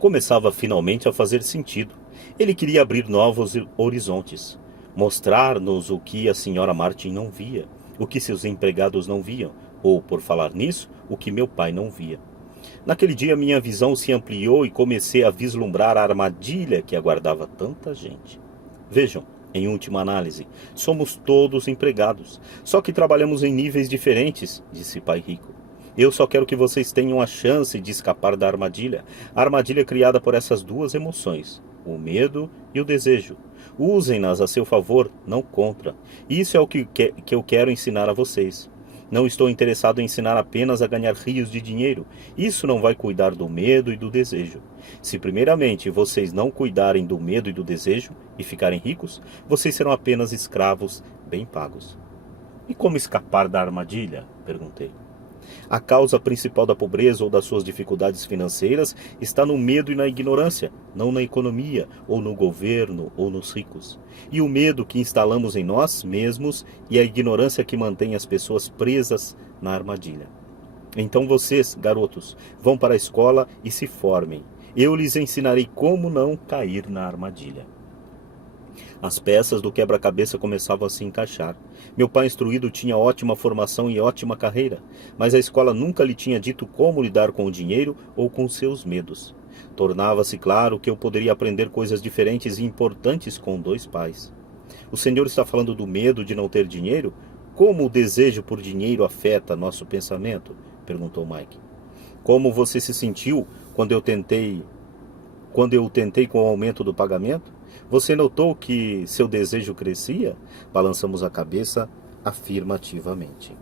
começava finalmente a fazer sentido. Ele queria abrir novos horizontes, mostrar-nos o que a senhora Martin não via, o que seus empregados não viam, ou, por falar nisso, o que meu pai não via. Naquele dia minha visão se ampliou e comecei a vislumbrar a armadilha que aguardava tanta gente. Vejam, em última análise, somos todos empregados, só que trabalhamos em níveis diferentes, disse Pai Rico. Eu só quero que vocês tenham a chance de escapar da armadilha, a armadilha criada por essas duas emoções, o medo e o desejo. Usem-nas a seu favor, não contra. Isso é o que eu quero ensinar a vocês. Não estou interessado em ensinar apenas a ganhar rios de dinheiro. Isso não vai cuidar do medo e do desejo. Se primeiramente vocês não cuidarem do medo e do desejo e ficarem ricos, vocês serão apenas escravos bem pagos. E como escapar da armadilha? Perguntei. A causa principal da pobreza ou das suas dificuldades financeiras está no medo e na ignorância, não na economia, ou no governo, ou nos ricos. E o medo que instalamos em nós mesmos e a ignorância que mantém as pessoas presas na armadilha. Então vocês, garotos, vão para a escola e se formem. Eu lhes ensinarei como não cair na armadilha. As peças do quebra-cabeça começavam a se encaixar. Meu pai instruído tinha ótima formação e ótima carreira, mas a escola nunca lhe tinha dito como lidar com o dinheiro ou com seus medos. Tornava-se claro que eu poderia aprender coisas diferentes e importantes com dois pais. O senhor está falando do medo de não ter dinheiro? Como o desejo por dinheiro afeta nosso pensamento? Perguntou Mike. Como você se sentiu quando eu tentei com o aumento do pagamento? Você notou que seu desejo crescia? Balançamos a cabeça afirmativamente.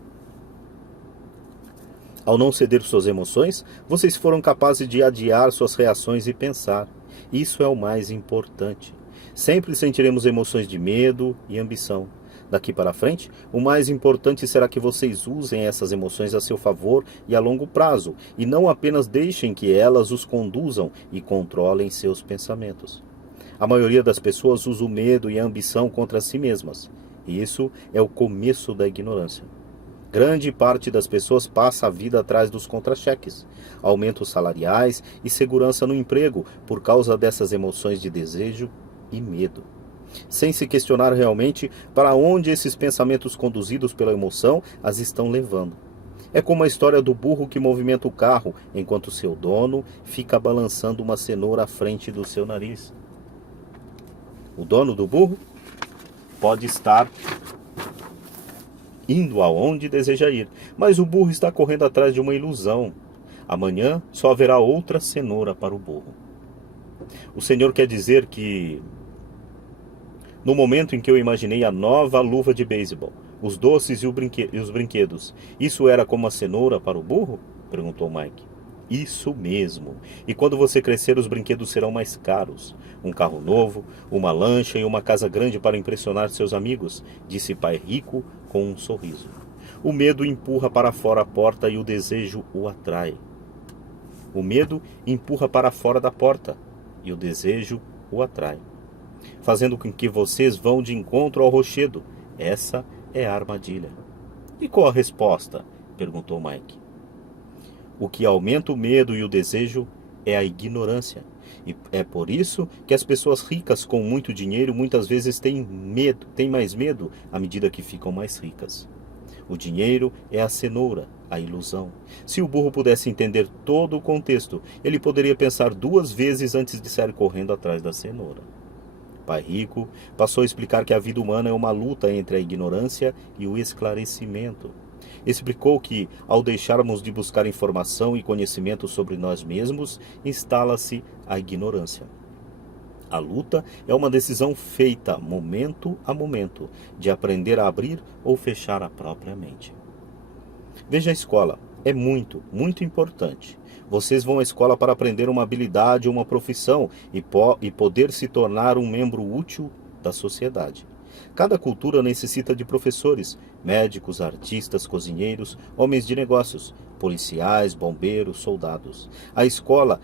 Ao não ceder suas emoções, vocês foram capazes de adiar suas reações e pensar. Isso é o mais importante. Sempre sentiremos emoções de medo e ambição. Daqui para frente, o mais importante será que vocês usem essas emoções a seu favor e a longo prazo, e não apenas deixem que elas os conduzam e controlem seus pensamentos. A maioria das pessoas usa o medo e a ambição contra si mesmas. E isso é o começo da ignorância. Grande parte das pessoas passa a vida atrás dos contra-cheques, aumentos salariais e segurança no emprego por causa dessas emoções de desejo e medo, sem se questionar realmente para onde esses pensamentos conduzidos pela emoção as estão levando. É como a história do burro que movimenta o carro enquanto seu dono fica balançando uma cenoura à frente do seu nariz. O dono do burro pode estar indo aonde deseja ir, mas o burro está correndo atrás de uma ilusão. Amanhã só haverá outra cenoura para o burro. O Senhor quer dizer que, no momento em que eu imaginei a nova luva de beisebol, os doces e os brinquedos, isso era como a cenoura para o burro? Perguntou Mike. Isso mesmo. E quando você crescer, os brinquedos serão mais caros. Um carro novo, uma lancha e uma casa grande para impressionar seus amigos, disse Pai Rico com um sorriso. O medo empurra para fora a porta e o desejo o atrai. O medo empurra para fora da porta e o desejo o atrai, fazendo com que vocês vão de encontro ao rochedo. Essa é a armadilha. E qual a resposta? Perguntou Mike. O que aumenta o medo e o desejo é a ignorância. E é por isso que as pessoas ricas com muito dinheiro muitas vezes têm mais medo à medida que ficam mais ricas. O dinheiro é a cenoura, a ilusão. Se o burro pudesse entender todo o contexto, ele poderia pensar duas vezes antes de sair correndo atrás da cenoura. Pai Rico passou a explicar que a vida humana é uma luta entre a ignorância e o esclarecimento. Explicou que, ao deixarmos de buscar informação e conhecimento sobre nós mesmos, instala-se a ignorância. A luta é uma decisão feita momento a momento, de aprender a abrir ou fechar a própria mente. Veja a escola. É muito, muito importante. Vocês vão à escola para aprender uma habilidade ou uma profissão e poder se tornar um membro útil da sociedade. Cada cultura necessita de professores, médicos, artistas, cozinheiros, homens de negócios, policiais, bombeiros, soldados. A escola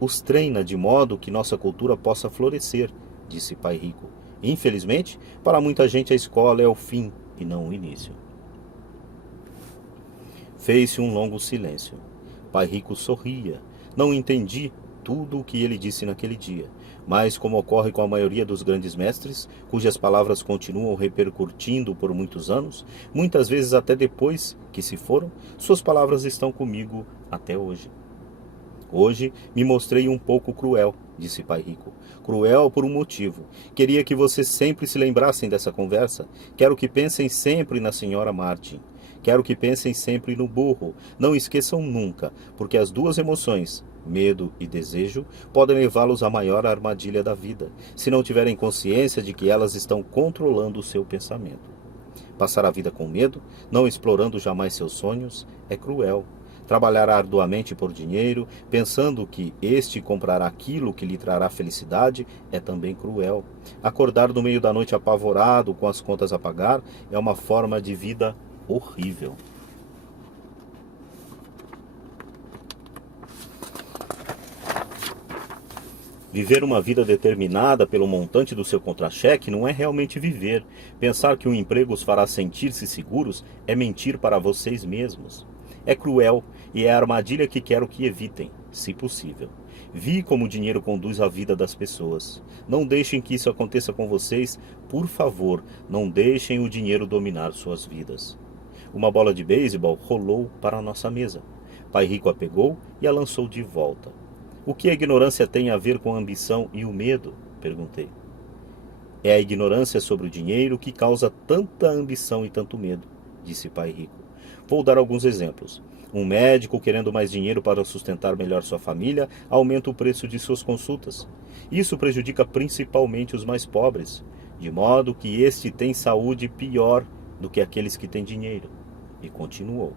os treina de modo que nossa cultura possa florescer, disse Pai Rico. Infelizmente, para muita gente a escola é o fim e não o início. Fez-se um longo silêncio. Pai Rico sorria. Não entendi tudo o que ele disse naquele dia. Mas, como ocorre com a maioria dos grandes mestres, cujas palavras continuam repercutindo por muitos anos, muitas vezes até depois que se foram, suas palavras estão comigo até hoje. Hoje me mostrei um pouco cruel, disse Pai Rico. Cruel por um motivo. Queria que vocês sempre se lembrassem dessa conversa. Quero que pensem sempre na senhora Martin. Quero que pensem sempre no burro. Não esqueçam nunca, porque as duas emoções, medo e desejo, podem levá-los à maior armadilha da vida, se não tiverem consciência de que elas estão controlando o seu pensamento. Passar a vida com medo, não explorando jamais seus sonhos, é cruel. Trabalhar arduamente por dinheiro, pensando que este comprará aquilo que lhe trará felicidade, é também cruel. Acordar no meio da noite apavorado com as contas a pagar é uma forma de vida horrível. Viver uma vida determinada pelo montante do seu contra-cheque não é realmente viver. Pensar que um emprego os fará sentir-se seguros é mentir para vocês mesmos. É cruel e é a armadilha que quero que evitem, se possível. Vi como o dinheiro conduz a vida das pessoas. Não deixem que isso aconteça com vocês. Por favor, não deixem o dinheiro dominar suas vidas. Uma bola de beisebol rolou para a nossa mesa. Pai Rico a pegou e a lançou de volta. O que a ignorância tem a ver com a ambição e o medo? Perguntei. É a ignorância sobre o dinheiro que causa tanta ambição e tanto medo, disse Pai Rico. Vou dar alguns exemplos. Um médico querendo mais dinheiro para sustentar melhor sua família aumenta o preço de suas consultas. Isso prejudica principalmente os mais pobres, de modo que este tem saúde pior do que aqueles que têm dinheiro. E continuou.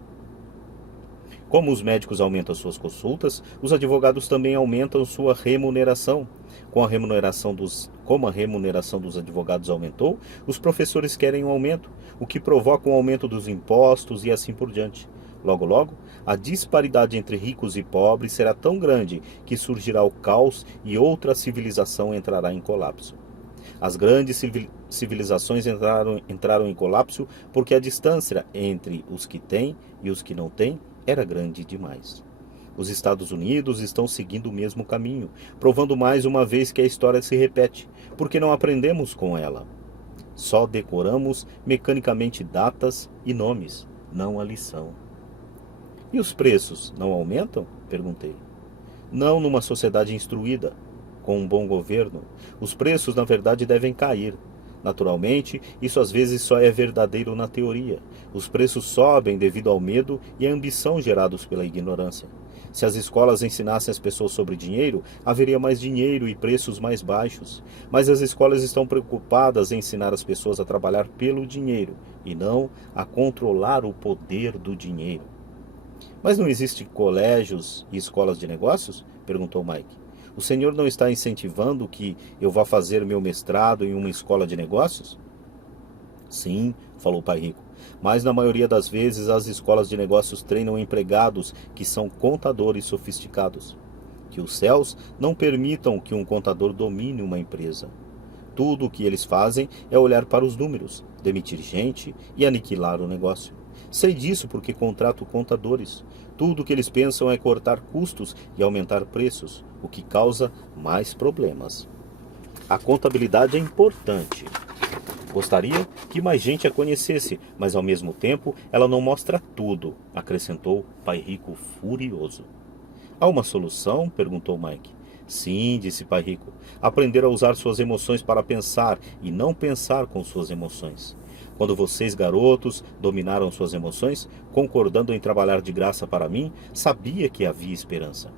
Como os médicos aumentam suas consultas, os advogados também aumentam sua remuneração. Como a remuneração dos advogados aumentou, os professores querem um aumento, o que provoca um aumento dos impostos e assim por diante. Logo, logo, a disparidade entre ricos e pobres será tão grande que surgirá o caos e outra civilização entrará em colapso. As grandes civilizações entraram em colapso porque a distância entre os que têm e os que não têm era grande demais. Os Estados Unidos estão seguindo o mesmo caminho, provando mais uma vez que a história se repete, porque não aprendemos com ela. Só decoramos mecanicamente datas e nomes, não a lição. E os preços não aumentam? Perguntei. Não numa sociedade instruída, com um bom governo. Os preços, na verdade, devem cair. Naturalmente, isso às vezes só é verdadeiro na teoria. Os preços sobem devido ao medo e à ambição gerados pela ignorância. Se as escolas ensinassem as pessoas sobre dinheiro, haveria mais dinheiro e preços mais baixos. Mas as escolas estão preocupadas em ensinar as pessoas a trabalhar pelo dinheiro e não a controlar o poder do dinheiro. Mas não existem colégios e escolas de negócios? Perguntou Mike. O senhor não está incentivando que eu vá fazer meu mestrado em uma escola de negócios? Sim, falou Pai Rico, mas na maioria das vezes as escolas de negócios treinam empregados que são contadores sofisticados. Que os céus não permitam que um contador domine uma empresa. Tudo o que eles fazem é olhar para os números, demitir gente e aniquilar o negócio. Sei disso porque contrato contadores. Tudo o que eles pensam é cortar custos e aumentar preços, o que causa mais problemas. A contabilidade é importante. Gostaria que mais gente a conhecesse, mas ao mesmo tempo ela não mostra tudo, acrescentou Pai Rico furioso. Há uma solução? Perguntou Mike. Sim, disse Pai Rico. Aprender a usar suas emoções para pensar e não pensar com suas emoções. Quando vocês, garotos, dominaram suas emoções, concordando em trabalhar de graça para mim, sabia que havia esperança.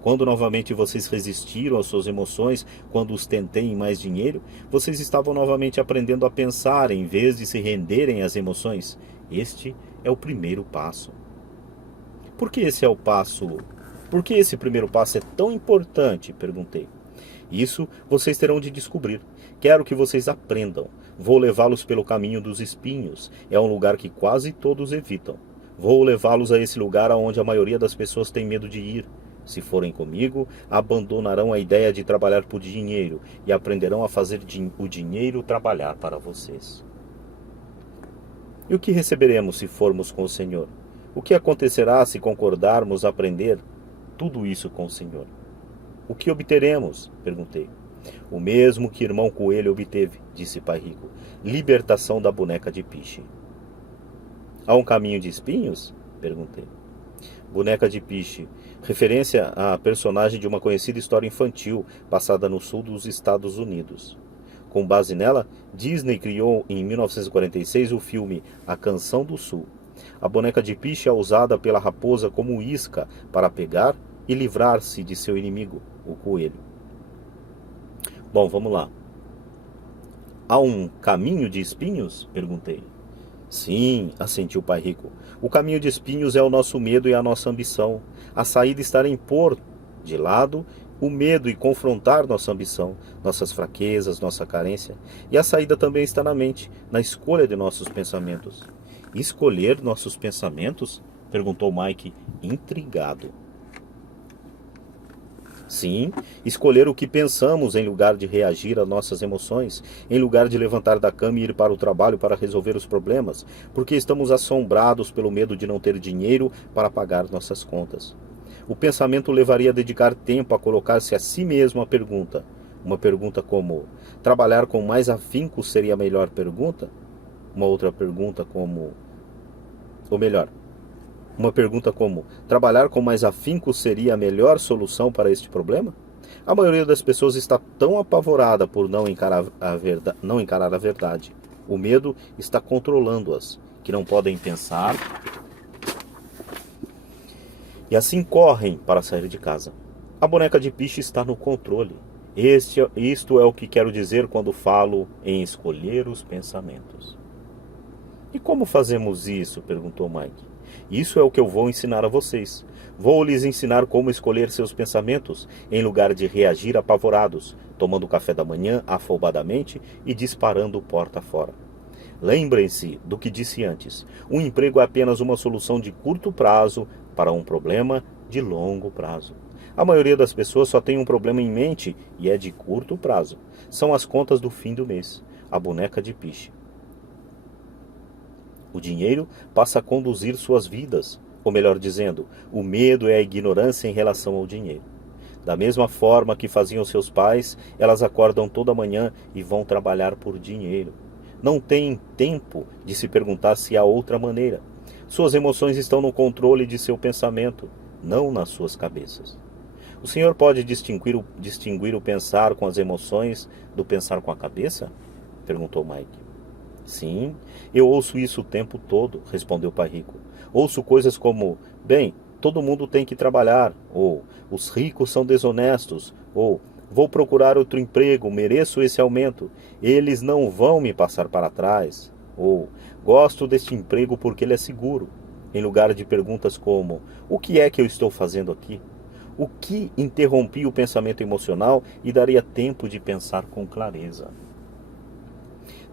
Quando novamente vocês resistiram às suas emoções, quando os tentei em mais dinheiro, vocês estavam novamente aprendendo a pensar em vez de se renderem às emoções. Este é o primeiro passo. Por que esse primeiro passo é tão importante? Perguntei. Isso vocês terão de descobrir. Quero que vocês aprendam. Vou levá-los pelo caminho dos espinhos. É um lugar que quase todos evitam. Vou levá-los a esse lugar aonde a maioria das pessoas tem medo de ir. Se forem comigo, abandonarão a ideia de trabalhar por dinheiro e aprenderão a fazer o dinheiro trabalhar para vocês. E o que receberemos se formos com o Senhor? O que acontecerá se concordarmos aprender tudo isso com o Senhor? O que obteremos? Perguntei. O mesmo que irmão Coelho obteve, disse Pai Rico. Libertação da boneca de piche. Há um caminho de espinhos? Perguntei. Boneca de piche. Referência a personagem de uma conhecida história infantil passada no sul dos Estados Unidos. Com base nela, Disney criou em 1946 o filme A Canção do Sul. A boneca de piche é usada pela raposa como isca para pegar e livrar-se de seu inimigo, o coelho. Bom, vamos lá. Há um caminho de espinhos? Perguntei. Sim, assentiu Pai Rico. O caminho de espinhos é o nosso medo e a nossa ambição. A saída está em pôr de lado o medo e confrontar nossa ambição, nossas fraquezas, nossa carência. E a saída também está na mente, na escolha de nossos pensamentos. Escolher nossos pensamentos? Perguntou Mike, intrigado. Sim, escolher o que pensamos em lugar de reagir a nossas emoções, em lugar de levantar da cama e ir para o trabalho para resolver os problemas, porque estamos assombrados pelo medo de não ter dinheiro para pagar nossas contas. O pensamento levaria a dedicar tempo a colocar-se a si mesmo a pergunta. Uma pergunta como: trabalhar com mais afinco seria a melhor pergunta? Uma outra pergunta como... Ou melhor, uma pergunta como: trabalhar com mais afinco seria a melhor solução para este problema? A maioria das pessoas está tão apavorada por não encarar a verdade. O medo está controlando-as, que não podem pensar e assim correm para sair de casa. A boneca de piche está no controle. Isto é o que quero dizer quando falo em escolher os pensamentos. E como fazemos isso? Perguntou Mike. Isso é o que eu vou ensinar a vocês. Vou lhes ensinar como escolher seus pensamentos, em lugar de reagir apavorados, tomando café da manhã afobadamente e disparando porta fora. Lembrem-se do que disse antes. Um emprego é apenas uma solução de curto prazo para um problema de longo prazo. A maioria das pessoas só tem um problema em mente e é de curto prazo. São as contas do fim do mês. A boneca de piche. O dinheiro passa a conduzir suas vidas, ou melhor dizendo, o medo é a ignorância em relação ao dinheiro. Da mesma forma que faziam seus pais, elas acordam toda manhã e vão trabalhar por dinheiro. Não têm tempo de se perguntar se há outra maneira. Suas emoções estão no controle de seu pensamento, não nas suas cabeças. O senhor pode distinguir o pensar com as emoções do pensar com a cabeça? Perguntou Mike. Sim, eu ouço isso o tempo todo, respondeu Pai Rico. Ouço coisas como: bem, todo mundo tem que trabalhar, ou os ricos são desonestos, ou vou procurar outro emprego, mereço esse aumento, eles não vão me passar para trás, ou gosto deste emprego porque ele é seguro, em lugar de perguntas como: o que é que eu estou fazendo aqui? O que interrompia o pensamento emocional e daria tempo de pensar com clareza.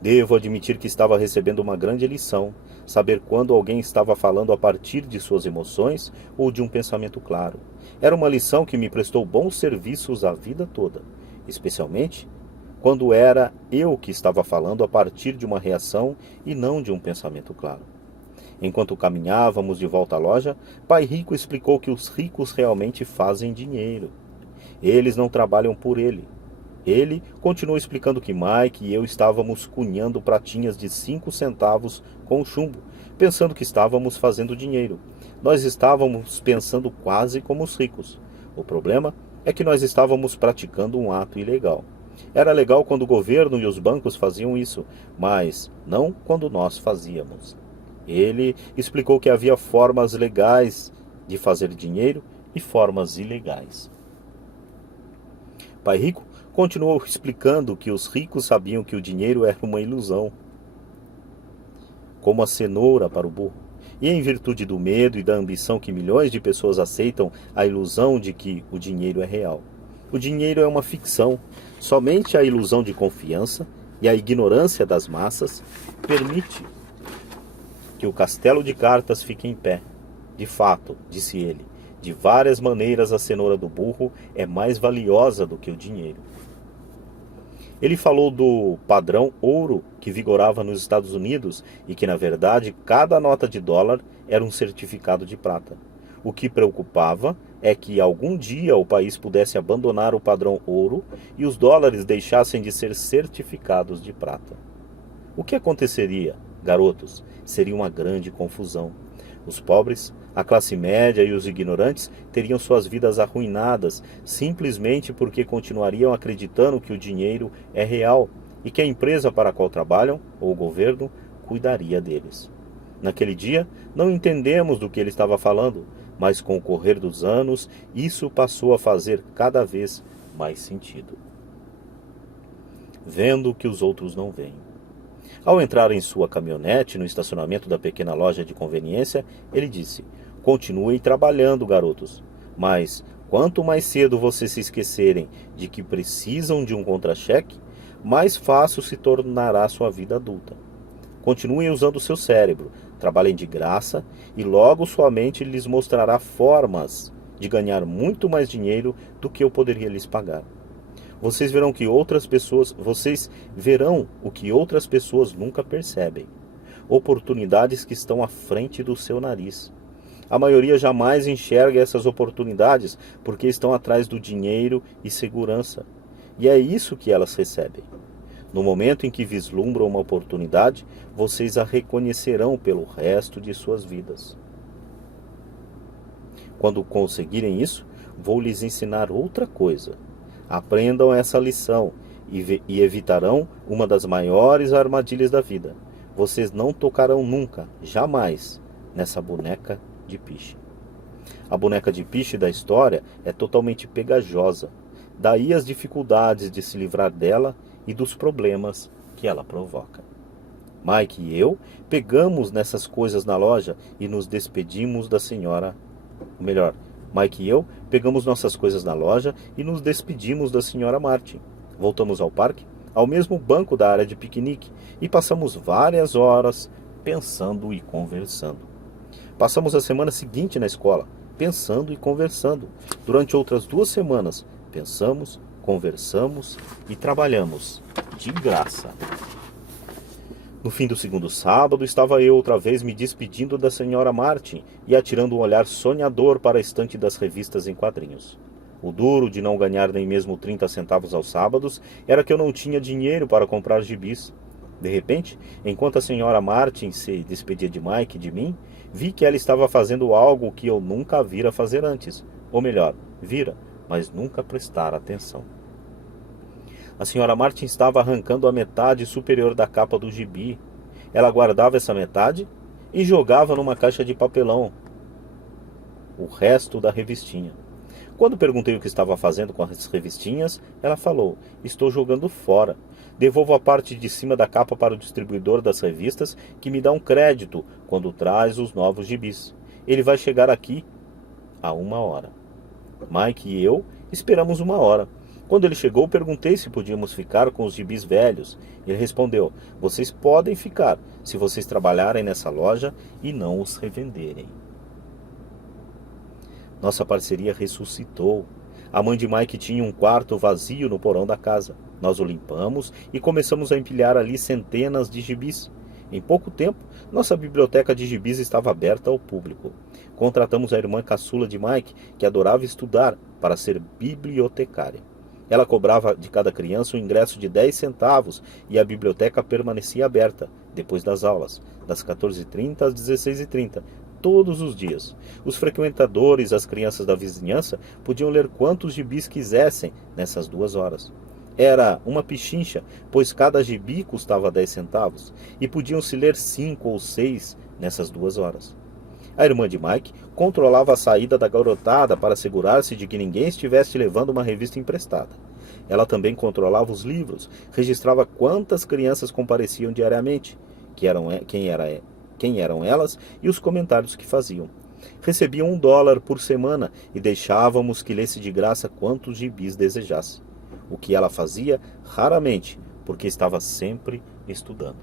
Devo admitir que estava recebendo uma grande lição, saber quando alguém estava falando a partir de suas emoções ou de um pensamento claro. Era uma lição que me prestou bons serviços a vida toda, especialmente quando era eu que estava falando a partir de uma reação e não de um pensamento claro. Enquanto caminhávamos de volta à loja, Pai Rico explicou que os ricos realmente fazem dinheiro. Eles não trabalham por ele. Ele continuou explicando que Mike e eu estávamos cunhando pratinhas de 5 centavos com chumbo, pensando que estávamos fazendo dinheiro. Nós estávamos pensando quase como os ricos. O problema é que nós estávamos praticando um ato ilegal. Era legal quando o governo e os bancos faziam isso, mas não quando nós fazíamos. Ele explicou que havia formas legais de fazer dinheiro e formas ilegais. Pai Rico continuou explicando que os ricos sabiam que o dinheiro era uma ilusão, como a cenoura para o burro. E em virtude do medo e da ambição que milhões de pessoas aceitam a ilusão de que o dinheiro é real. O dinheiro é uma ficção. Somente a ilusão de confiança e a ignorância das massas permite que o castelo de cartas fique em pé. De fato, disse ele, de várias maneiras a cenoura do burro é mais valiosa do que o dinheiro. Ele falou do padrão ouro que vigorava nos Estados Unidos e que, na verdade, cada nota de dólar era um certificado de prata. O que preocupava é que algum dia o país pudesse abandonar o padrão ouro e os dólares deixassem de ser certificados de prata. O que aconteceria, garotos? Seria uma grande confusão. Os pobres, a classe média e os ignorantes teriam suas vidas arruinadas simplesmente porque continuariam acreditando que o dinheiro é real e que a empresa para a qual trabalham, ou o governo, cuidaria deles. Naquele dia, não entendemos do que ele estava falando, mas com o correr dos anos, isso passou a fazer cada vez mais sentido. Vendo o que os outros não veem. Ao entrar em sua caminhonete no estacionamento da pequena loja de conveniência, ele disse: "Continuem trabalhando, garotos, mas quanto mais cedo vocês se esquecerem de que precisam de um contra-cheque, mais fácil se tornará sua vida adulta. Continuem usando seu cérebro, trabalhem de graça e logo sua mente lhes mostrará formas de ganhar muito mais dinheiro do que eu poderia lhes pagar. Vocês verão o que outras pessoas nunca percebem. Oportunidades que estão à frente do seu nariz. A maioria jamais enxerga essas oportunidades porque estão atrás do dinheiro e segurança. E é isso que elas recebem. No momento em que vislumbram uma oportunidade, vocês a reconhecerão pelo resto de suas vidas. Quando conseguirem isso, vou lhes ensinar outra coisa. Aprendam essa lição e evitarão uma das maiores armadilhas da vida. Vocês não tocarão nunca, jamais, nessa boneca de piche. A boneca de piche da história é totalmente pegajosa. Daí as dificuldades de se livrar dela e dos problemas que ela provoca. Mike e eu pegamos nessas coisas na loja e nos despedimos da senhora. Mike e eu pegamos nossas coisas na loja e nos despedimos da senhora Martin. Voltamos ao parque, ao mesmo banco da área de piquenique, e passamos várias horas pensando e conversando. Passamos a semana seguinte na escola, pensando e conversando. Durante outras 2 semanas, pensamos, conversamos e trabalhamos de graça. No fim do segundo sábado, estava eu outra vez me despedindo da senhora Martin e atirando um olhar sonhador para a estante das revistas em quadrinhos. O duro de não ganhar nem mesmo 30 centavos aos sábados era que eu não tinha dinheiro para comprar gibis. De repente, enquanto a senhora Martin se despedia de Mike e de mim, vi que ela estava fazendo algo que eu nunca vira fazer antes. Ou melhor, vira, mas nunca prestara atenção. A senhora Martin estava arrancando a metade superior da capa do gibi. Ela guardava essa metade e jogava numa caixa de papelão o resto da revistinha. Quando perguntei o que estava fazendo com as revistinhas, ela falou: "Estou jogando fora. Devolvo a parte de cima da capa para o distribuidor das revistas, que me dá um crédito quando traz os novos gibis. Ele vai chegar aqui a 1 hora. Mike e eu esperamos 1 hora. Quando ele chegou, perguntei se podíamos ficar com os gibis velhos. Ele respondeu: "Vocês podem ficar, se vocês trabalharem nessa loja e não os revenderem." Nossa parceria ressuscitou. A mãe de Mike tinha um quarto vazio no porão da casa. Nós o limpamos e começamos a empilhar ali centenas de gibis. Em pouco tempo, nossa biblioteca de gibis estava aberta ao público. Contratamos a irmã caçula de Mike, que adorava estudar, para ser bibliotecária. Ela cobrava de cada criança um ingresso de 10 centavos e a biblioteca permanecia aberta, depois das aulas, das 14h30 às 16h30, todos os dias. Os frequentadores, as crianças da vizinhança, podiam ler quantos gibis quisessem nessas 2 horas. Era uma pichincha, pois cada gibi custava 10 centavos, e podiam-se ler 5 ou 6 nessas 2 horas. A irmã de Mike controlava a saída da garotada para assegurar-se de que ninguém estivesse levando uma revista emprestada. Ela também controlava os livros, registrava quantas crianças compareciam diariamente, quem eram elas e os comentários que faziam. Recebiam $1 por semana e deixávamos que lesse de graça quantos gibis desejasse. O que ela fazia raramente, porque estava sempre estudando.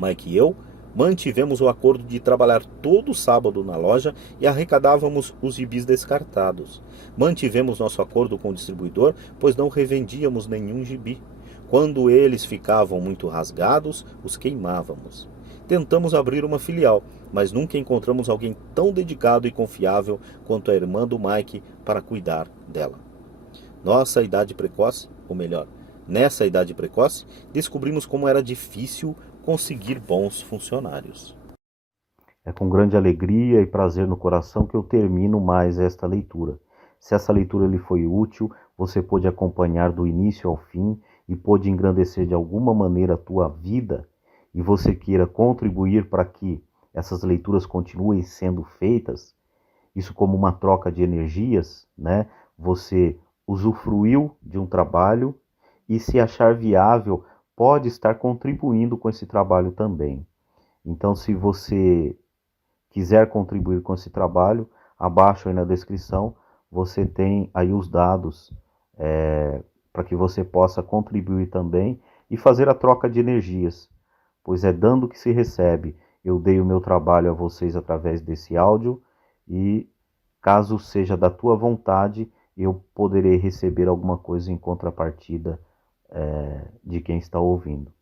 Mike e eu mantivemos o acordo de trabalhar todo sábado na loja e arrecadávamos os gibis descartados. Mantivemos nosso acordo com o distribuidor, pois não revendíamos nenhum gibi. Quando eles ficavam muito rasgados, os queimávamos. tentamos abrir uma filial, mas nunca encontramos alguém tão dedicado e confiável quanto a irmã do Mike para cuidar dela. Nossa idade precoce, ou melhor, nessa idade precoce, descobrimos como era difícil conseguir bons funcionários. É com grande alegria e prazer no coração que eu termino mais esta leitura. Se essa leitura lhe foi útil, você pôde acompanhar do início ao fim e pôde engrandecer de alguma maneira a tua vida, e você queira contribuir para que essas leituras continuem sendo feitas, isso como uma troca de energias, né? Você usufruiu de um trabalho e, se achar viável, pode estar contribuindo com esse trabalho também. Então, se você quiser contribuir com esse trabalho, abaixo aí na descrição você tem aí os dados para que você possa contribuir também e fazer a troca de energias, pois é dando que se recebe. Eu dei o meu trabalho a vocês através desse áudio e, caso seja da tua vontade, eu poderei receber alguma coisa em contrapartida de quem está ouvindo.